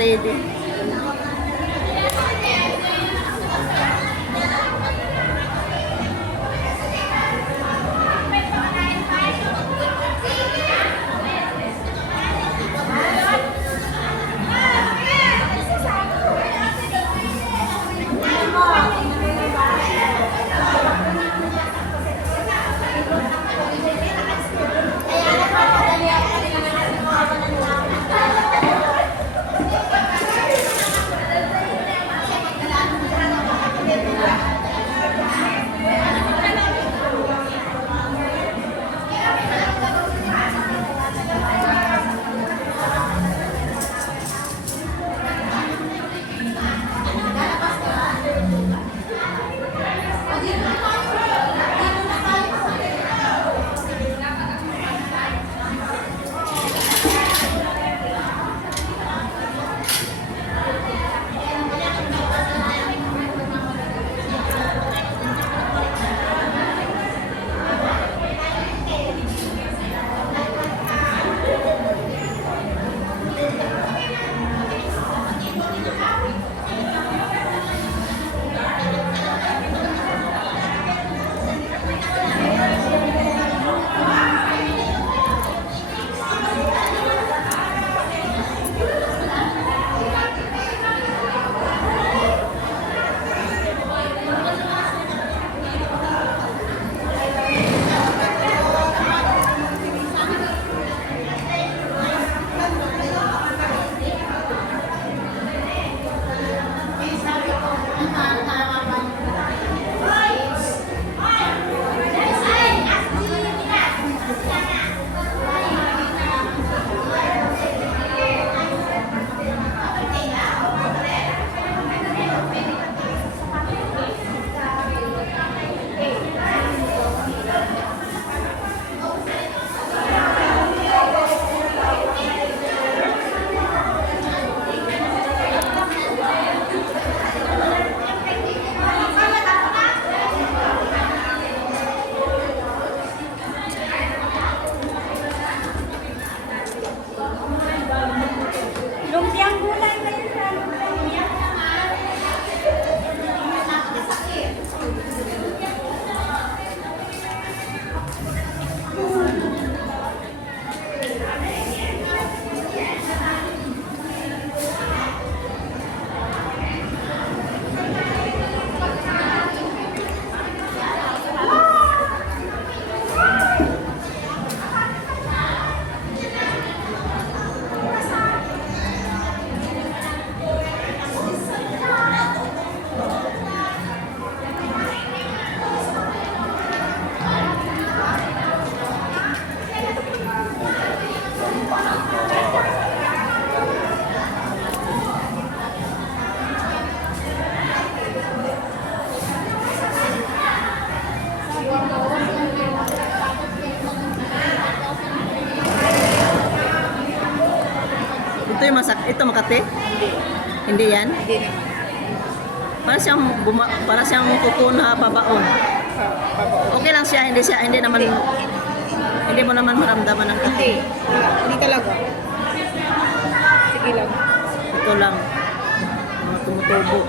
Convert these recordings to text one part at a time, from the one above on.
naka-ready. Lumpiang gulay kayo sa lumpiang. Ito yung ito Makati? Hindi yan? Hindi naman. Para siyang kuko na pabaon. Okay lang siya, hindi mo naman maramdaman ng kati. Hindi talaga. Sige lang. Ito lang. Mga tumutubo.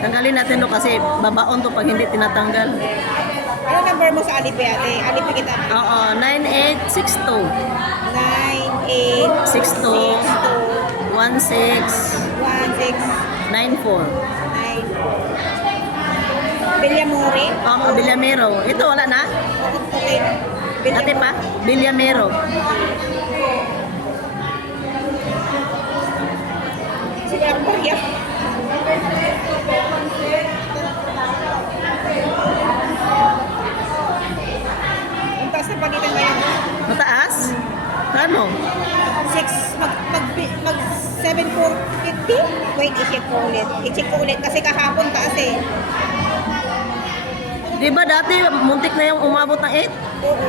Tanggalin natin no kasi babaon to pag hindi tinatanggal. Ano number mo sa Alipay ate? Alipay kita. Oo, 9862 9862 16 16 94. 94. Villamore? Oo, Villamero. Ito wala na? Okay. Ate pa? Villamero. Sige, ang barya. Ang taas na pagitan ngayon. Mataas? Kano? 7,450? Wait, i-check ko ulit. I-check ko ulit kasi kahapon taas eh. Di ba dati muntik na yung umabot ng 8? Oo.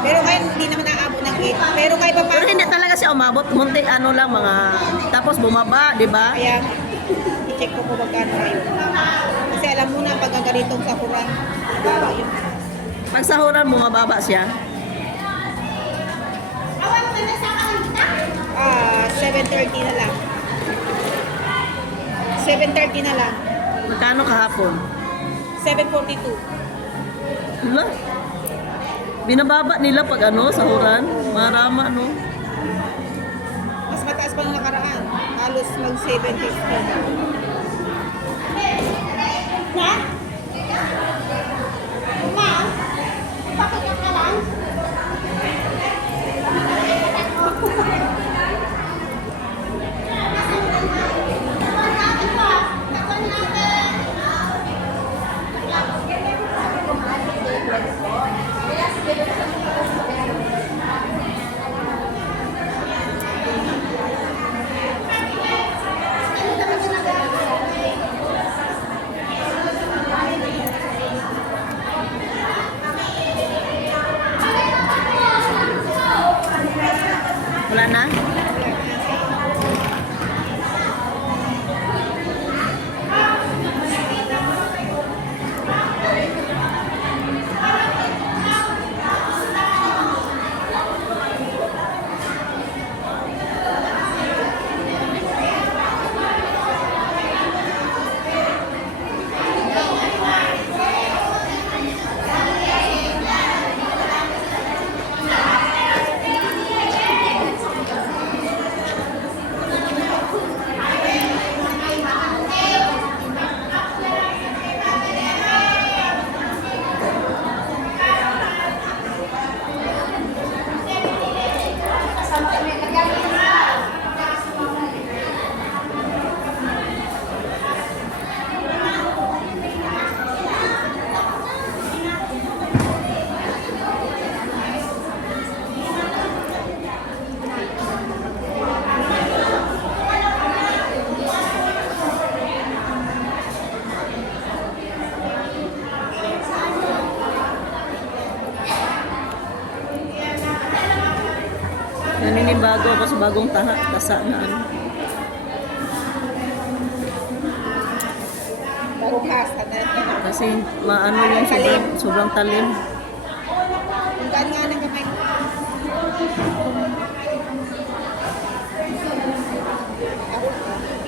Pero ngayon hindi naman naabot ng 8. Pero kahit pa Pero hindi talaga siya umabot. Muntik ano lang mga... Tapos bumaba, di ba? Kaya i-check ko kung magkano ngayon. Kasi alam mo na pag ganitong sakuran, baba yun. Pag sahuran, bumababa siya. 7:30 na lang. 7:30 na lang. Magkano kahapon? 7:42. Wala. Binababa nila pag ano, sahuran. Marama, no? Mas mataas pa nung nakaraan. Halos mag 7:50. Ha? Ma? Pakita ka lang? Wala na? Naninibago ako sa bagong tasa na ano. Bagong hasa na. Kasi maano yung sobrang talim. Ang gaan nga ng kamay ko.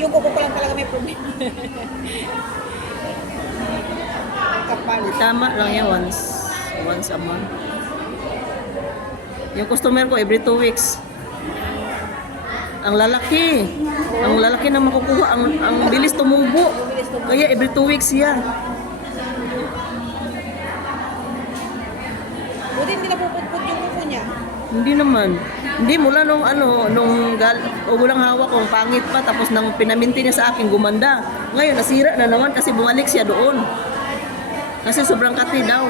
Yung kuko ko lang talaga may problema. Ang kapal. Tama lang yan once a month. Yung customer ko every 2 weeks. Ang lalaki na makukuha, ang bilis tumubo. Kaya every 2 weeks siya. Buti hindi napuputput yung kuko niya. Hindi naman. Hindi mula nung walang hawak kong pangit pa tapos nang pinaminti niya sa akin gumanda. Ngayon nasira na naman kasi bumalik siya doon. Kasi sobrang kati daw.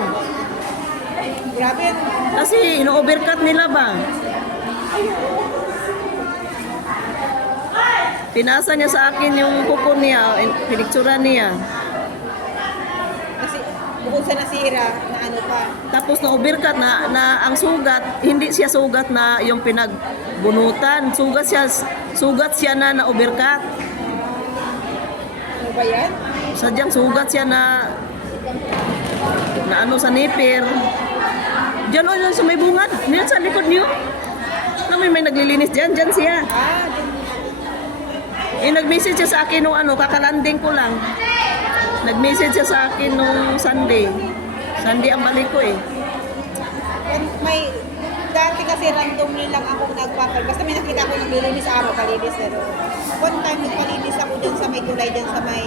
Grabe yan. Kasi ino-overcut nila ba? Pinasa niya sa akin yung kuko niya, pinicturan niya. Kasi bukod sa nasira na ano pa. Tapos na-overcut na ang sugat, hindi siya sugat na yung pinagbunutan. Sugat siya na na-overcut. Ano ba yan? Sadyang sugat siya na ano sa nipir. Diyan o, sa may bungad. Diyan sa likod niyo. Na may naglilinis dyan. Diyan siya. Ah, dun. Nag-message siya sa akin nung kakalanding ko lang. Nag-message siya sa akin nung Sunday. Sunday ang balik ko eh. May, dati kasi randomly lang ako nagpapal. Basta may nakita ko naglilinis araw, kalinis. Pero one time nagpalinis ako dyan sa may tulay, dyan sa may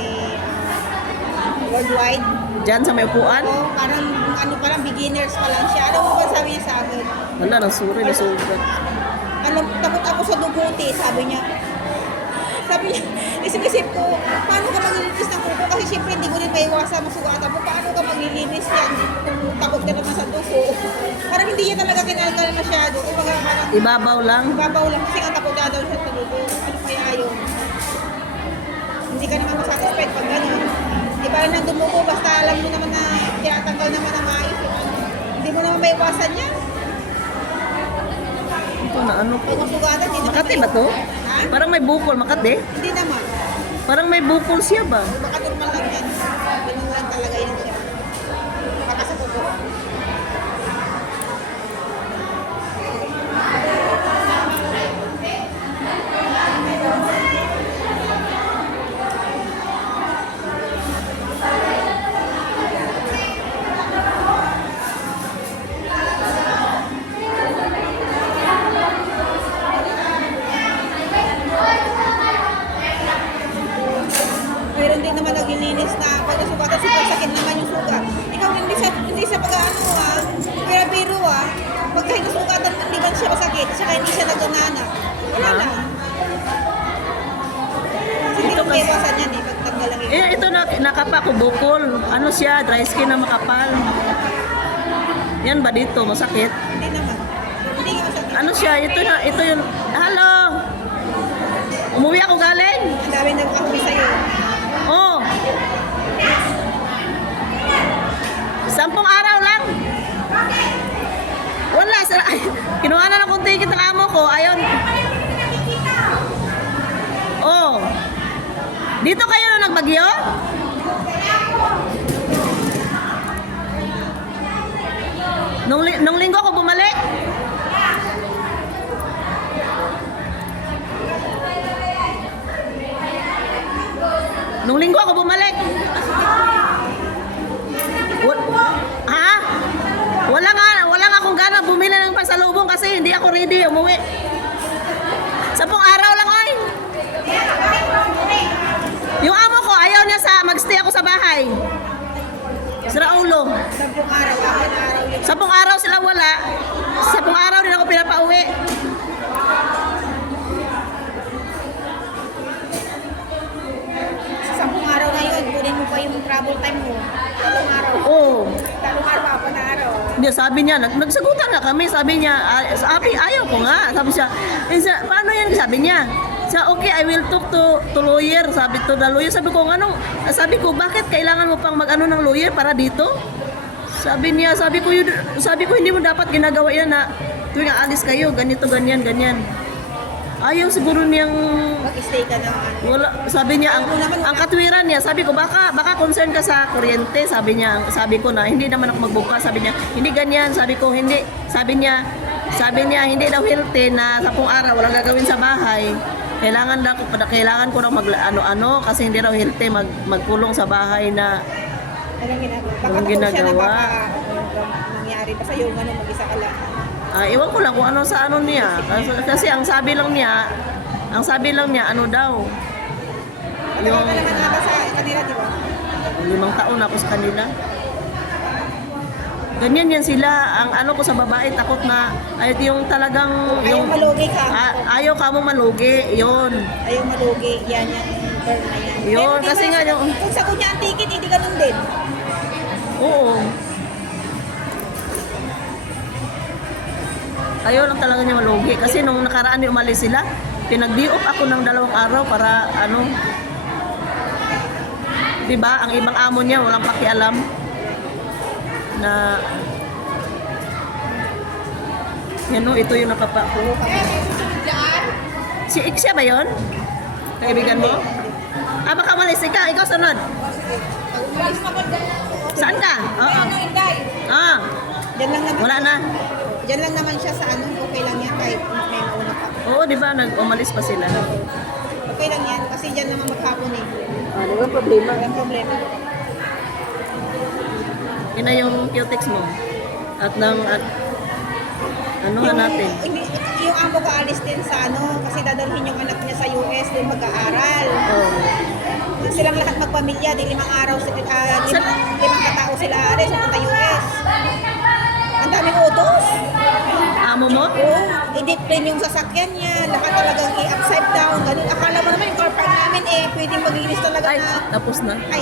worldwide. Diyan sa may upuan. Oo, parang ano pa lang, beginners pa lang siya. Ano mo ba sabi niya sa akin? Wala, nasuri, nasugat. Ano, takot ako sa duguti, sabi niya. Sabi niya, isip-isip ko, paano ka maglilinis ng kuko? Kasi siyempre hindi ko rin maiwasan masugatan mo. Paano ka maglilinis yan? Kung takot ka naman sa dugo. Parang hindi niya talaga kinalkal masyado. Kumbaga parang Ibabaw lang. babaw lang kasi ang takot na daw siya sa dugo. Ano kaya yun? Hindi ka naman masatisfied pag gano'n. Di ba rin ang dumugo, basta alam mo naman na tinatanggal naman ang maayos. Hindi mo naman maiwasan yan. Ito na ano ko. Pag masugatan, hindi naman Makati ba to? Ha? Parang may bukol, Makati. Hindi naman. Parang may bukol siya ba? Baka normal lang yan. Ganun lang talaga yan siya. Baka sa kuko. Meron din naman naglilinis na pag nasugatan, super sakit naman yung sugat. Ikaw hindi sa pag-ano pero biro pagka hinusugatan hindi man siya masakit, saka hindi siya nagunana. Wala Ah. lang. Kasi hindi Ito ko kasi- maiwasan yan eh, pag tanggal lang yun. Ito na nakapa ko bukol. Ano siya? Dry skin na makapal. Yan ba dito? Masakit? Hindi naman. Hindi nga masakit. Ano siya? Ito yung... Hello! Umuwi ako galing? Ang dami nagkakawi sa'yo. Oh! 10 araw lang. Wala. Ay, kinuha na ng ticket ng amo ko. Ayun. Oh. Dito kayo na nagbagyo? Nung linggo ako bumalik? Nung linggo ako bumalik. Ha? Wala nga akong gana bumili ng pasalubong kasi hindi ako ready umuwi. 10 araw lang oy. Yung amo ko ayaw niya magstay ako sa bahay. Sira ulo. 10 araw, 4 araw yun. 10 araw sila wala. 10 araw din ako pinapauwi. Sa 10 araw na yun, kunin mo pa yung travel time mo. 3 araw. Oh. 3 araw, 4 na araw. Hindi, sabi niya, nagsagutan nga kami. Sabi niya, ayaw ko nga. Sabi siya, paano yan? Sabi niya, okay, I will talk to lawyer. Sabi to the lawyer. Sabi ko, sabi ko, bakit kailangan mo pang mag-ano ng lawyer para dito? Sabi niya, sabi ko, hindi mo dapat ginagawa yan na tuwing aalis kayo, ganito, ganyan, ganyan. Ayaw siguro niyang Mag-stay ka na. wala, sabi niya ang katwiran niya, sabi ko baka concern ka sa kuryente, sabi niya. Sabi ko na hindi naman ako magbuka, sabi niya. Hindi ganyan, sabi ko hindi. Sabi niya hindi daw healthy na 10 araw walang gagawin sa bahay. Kailangan ko lang ano kasi hindi daw healthy magkulong sa bahay na Anong ginagawa? Baka Anong takot siya na ginagawa? nangyari pa sa'yo, gano'n mag-isa ka lang. iwan ko lang kung ano sa ano niya. Kasi ang sabi lang niya ano daw. Matagal ka naman ata sa kanila, di ba? 5 taon ako sa kanila. Ganyan yan sila. Ang ano ko sa babae, takot na ay yung talagang Ayaw malugi ka. ayaw ka mo malugi. Yun. Ayaw malugi. Yan, girl na yan. Yun, Pero di kasi ba, nga yung- Kung sagot niya ang ticket, hindi ganun din. Oo. Ayaw lang talaga niya malugi. Kasi nung nakaraan din umalis sila, pinag-di-off ako ng 2 araw para ano. Diba? Ang ibang amo niya walang pakialam na yan o, ito yung nakapa ko. Si Iksya ba yun? Kaibigan mo? Baka malis ikaw. Ikaw sunod. Saan ka? Oo. Diyan lang naman. Wala na. Diyan lang naman siya sa ano, okay lang yan kahit may mauna pa. Oo, di ba? Umalis pa sila. Okay lang yan kasi diyan naman maghapon eh. Walang problema. Walang problema. Ina yung cutex mo. At ano nga natin. Yung amo ko alis din sa kasi dadalhin yung anak niya sa US din mag-aaral. Oh. Silang lahat magpamilya, di 5 araw, limang katao sila alis sa punta US. Ang daming utos. Amo mo? Oo, i-deep clean yung sasakyan niya, lahat talagang i-upside down, ganun. Akala mo naman yung car park namin pwedeng maglinis talaga Ay, na, tapos na. ay,